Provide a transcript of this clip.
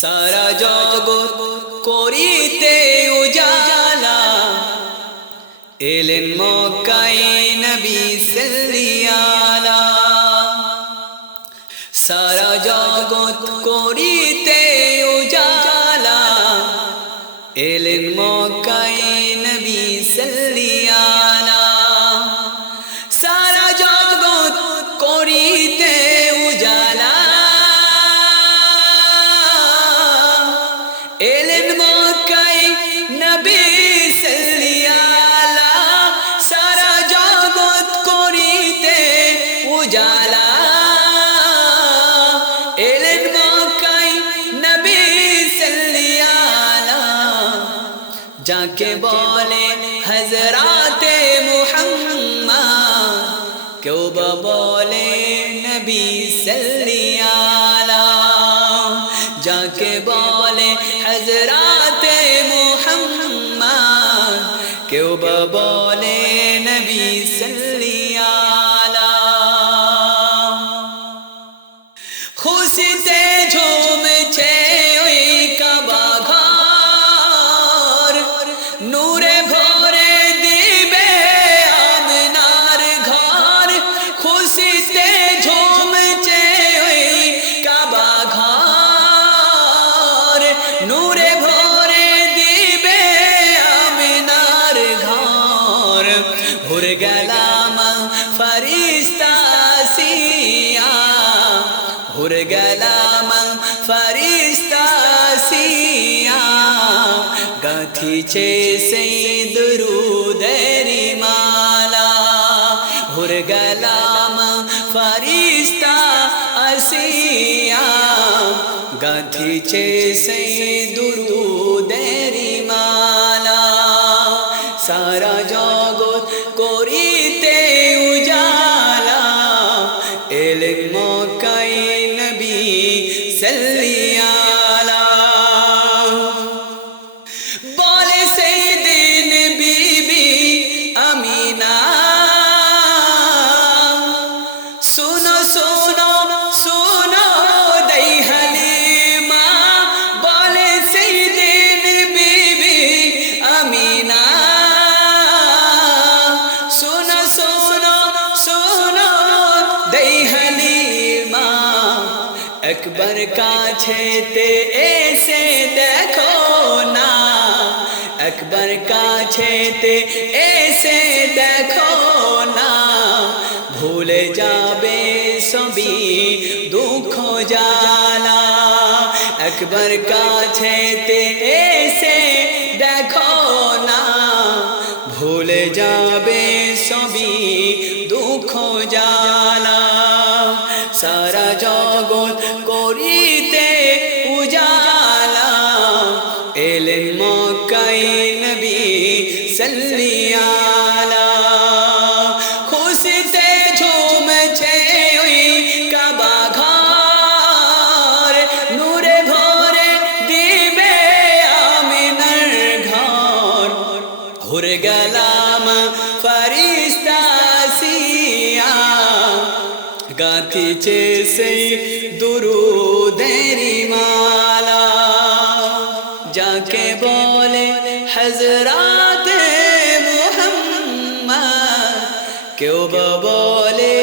সারা জগৎ করিতে উজালা, এলেন মক্কায় নবী সাল্লিয়ালা। সারা জগৎ করিতে উজালা, এলেন মক্কায় নবী সাল্লিয়ালা। সারা জগৎ করিতে উজালা, এলেন মক্কায় নবী সাল্লিয়ালা। সারা জগৎ করিতে উজালা, এলেন মক্কায় নবী সাল্লিয়ালা। যাকে বলে হযরতে মুহাম্মদ, কেউ বা বলে নবী সাল্লিয়ালা। যাকে বলে হযরতে মুহাম্মদ, কেউ বা বলে নবী সাল্লিয়ালা। খুশিতে ঝুমছে ওই কাবা ঘর, নূরে ভরে দিবে আমিনার ঘর। খুশিতে ঝুমছে ওই কাবা ঘর, নূরে ভরে দিবে আমিনার ঘর। ভোর গেলাম ফরিস্তা সিয়া, ভোর গেলাম ফরিস্তা সিয়া। গাঁথিছে সেই দুরূদের মালা, ভোর গেলাম ফরিস্তা আসিয়া। গাঁথিছে সেই দুরূদের মালা। সারা জগৎ করিতে উজালা, এলেন মক্কায় নবী সাল্লিয়ালা। বলে সেই দিন বিবি আমিনা, শুনো শুনো শুনো দেই হালিমা। বলে সেই দিন বিবি আমিনা, শুনো শুনো শুনো দেই হালিমা। একবার কাছেতে এসে দেখো না, একবার কাছেতে এসে দেখো না। ভুলে যাবে সবই দুঃখ জ্বালা। একবার কাছেতে এসে দেখো না, ভুলে যাবে সবই দুঃখ জ্বালা। সারা জগৎ করিতে উজালা, এলেন মক্কায় নবী সাল্লিয়ালা। খুশিতে ঝুমছে ওই কাবা ঘর, নূরে ভরে দিবে আমিনার ঘর। ভোর গেলাম ফরিস্তা সিয়া, গাঁথিছে সেই দুরূদের মালা। যাকে বলে হযরতে মুহাম্মদ, কেউ বা বলে